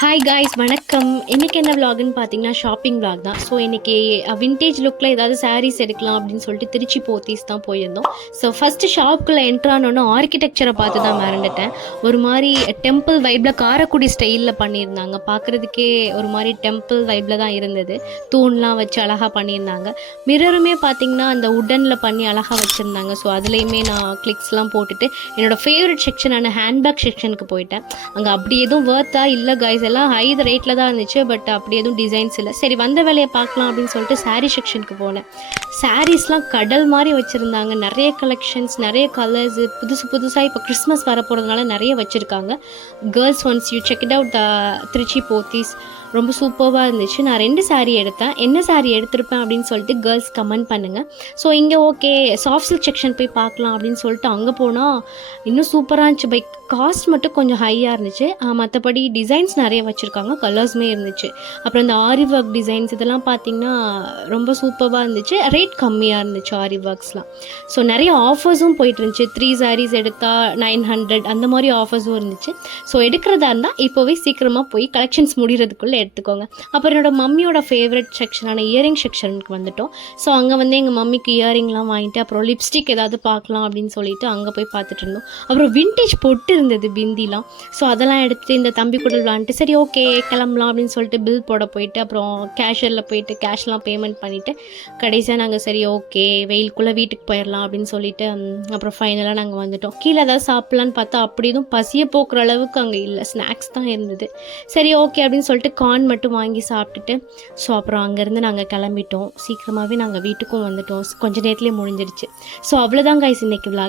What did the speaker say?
Hi guys வணக்கம். இன்றைக்கி என்ன விலாகுன்னு பார்த்தீங்கன்னா ஷாப்பிங் விலாக் தான். ஸோ இன்றைக்கி விண்டேஜ் லுக்கில் ஏதாவது சாரீஸ் எடுக்கலாம் அப்படின்னு சொல்லிட்டு திருச்சி போத்தீஸ் தான் போயிருந்தோம். ஸோ ஃபஸ்ட்டு ஷாப்புக்குள்ளே என்ட்ரானோன்னு ஆர்கிடெக்சரை பார்த்து தான் மறந்துட்டேன். ஒரு மாதிரி டெம்பிள் வைப்பில் காரைக்குடி ஸ்டைலில் பண்ணியிருந்தாங்க. பார்க்குறதுக்கே ஒரு மாதிரி டெம்பிள் வைப்பில் தான் இருந்தது. தூண்லாம் வச்சு அழகாக பண்ணியிருந்தாங்க. மிரருமே பார்த்திங்கன்னா அந்த உடனில் பண்ணி அழகாக வச்சுருந்தாங்க. ஸோ அதுலேயுமே நான் கிளிக்ஸ்லாம் போட்டுட்டு என்னோடய ஃபேவரட் செக்ஷனான ஹேண்ட்பேக் செக்ஷனுக்கு போயிட்டேன். அங்கே அப்படி எதுவும் வேர்த்தா இல்லை காய்ஸ், எல்லாம் ஹை ரேட்டில் தான் இருந்துச்சு. பட் அப்படி எதுவும் டிசைன்ஸ் இல்லை. சரி வந்த வேலையை பார்க்கலாம் அப்படின்னு சொல்லிட்டு சாரீ செக்ஷனுக்கு போனேன். சாரீஸ்லாம் கடல் மாதிரி வச்சுருந்தாங்க. நிறைய கலெக்ஷன்ஸ், நிறைய கலர்ஸு, புதுசாக இப்போ கிறிஸ்மஸ் வரப்போகிறதுனால நிறைய வச்சுருக்காங்க. Girls once you check it out Trichy Pothys. ரொம்ப சூப்பராக இருந்துச்சு. நான் 2 சாரீ எடுத்தேன். என்ன சாரீ எடுத்திருப்பேன் அப்படின்னு சொல்லிட்டு கேர்ள்ஸ் கமெண்ட் பண்ணுங்கள். ஸோ இங்கே ஓகே சாஃப்ட் சில்க் செக்ஷன் போய் பார்க்கலாம் அப்படின்னு சொல்லிட்டு அங்கே போனால் இன்னும் சூப்பராக இருந்துச்சு. பை காஸ்ட் மட்டும் கொஞ்சம் ஹையாக இருந்துச்சு. மற்றபடி டிசைன்ஸ் நிறைய வச்சுருக்காங்க, கலர்ஸுமே இருந்துச்சு. அப்புறம் இந்த ஆரி ஒர்க் டிசைன்ஸ் இதெல்லாம் பார்த்திங்கன்னா ரொம்ப சூப்பராக இருந்துச்சு. ரேட் கம்மியாக இருந்துச்சு ஆரி ஒர்க்ஸ்லாம். ஸோ நிறைய ஆஃபர்ஸும் போயிட்டு இருந்துச்சு. 3 சாரீஸ் எடுத்தால் 900 அந்த மாதிரி ஆஃபர்ஸும் இருந்துச்சு. ஸோ எடுக்கிறதா இருந்தால் இப்போவே சீக்கிரமாக போய் கலெக்ஷன்ஸ் முடிகிறதுக்குள்ளே எடுத்துக்கோங்க. அப்புறம் என்னோட மம்மியோட ஃபேவரட் செக்ஷனான இயரிங் செக்ஷனுக்கு வந்துட்டோம். ஸோ அங்கே வந்து எங்கள் மம்மிக்கு இயரிங்லாம் வாங்கிட்டு அப்புறம் லிப்ஸ்டிக் ஏதாவது பார்க்கலாம் அப்படின்னு சொல்லிட்டு அங்கே போய் பார்த்துட்டு இருந்தோம். அப்புறம் விண்டேஜ் பொட்டு இருந்தது, பிந்திலாம். ஸோ அதெல்லாம் எடுத்துகிட்டு இந்த தம்பி கூட விளாண்டுட்டு சரி ஓகே கிளம்பலாம் அப்படின்னு சொல்லிட்டு பில் போட போயிட்டு அப்புறம் கேஷியரில் போயிட்டு கேஷ்லாம் பேமெண்ட் பண்ணிவிட்டு கடைசியாக நாங்கள் சரி ஓகே வெயிலுக்குள்ளே வீட்டுக்கு போயிடலாம் அப்படின்னு சொல்லிட்டு அப்புறம் ஃபைனலாக நாங்கள் வந்துட்டோம். கீழே ஏதாவது சாப்பிட்லான்னு பார்த்தா அப்படி எதுவும் பசியை போக்குற அளவுக்கு அங்கே இல்லை, ஸ்நாக்ஸ் தான் இருந்தது. சரி ஓகே அப்படின்னு சொல்லிட்டு கார்ன் மட்டும் வாங்கி சாப்பிட்டுட்டு ஸோ அப்புறம் அங்கேருந்து நாங்கள் கிளம்பிட்டோம். சீக்கிரமாகவே நாங்கள் வீட்டுக்கும் வந்துட்டோம். கொஞ்சம் நேரத்துலேயே முடிஞ்சிருச்சு. ஸோ அவ்வளோதான் கைஸ் இன்னைக்கு விலாக்.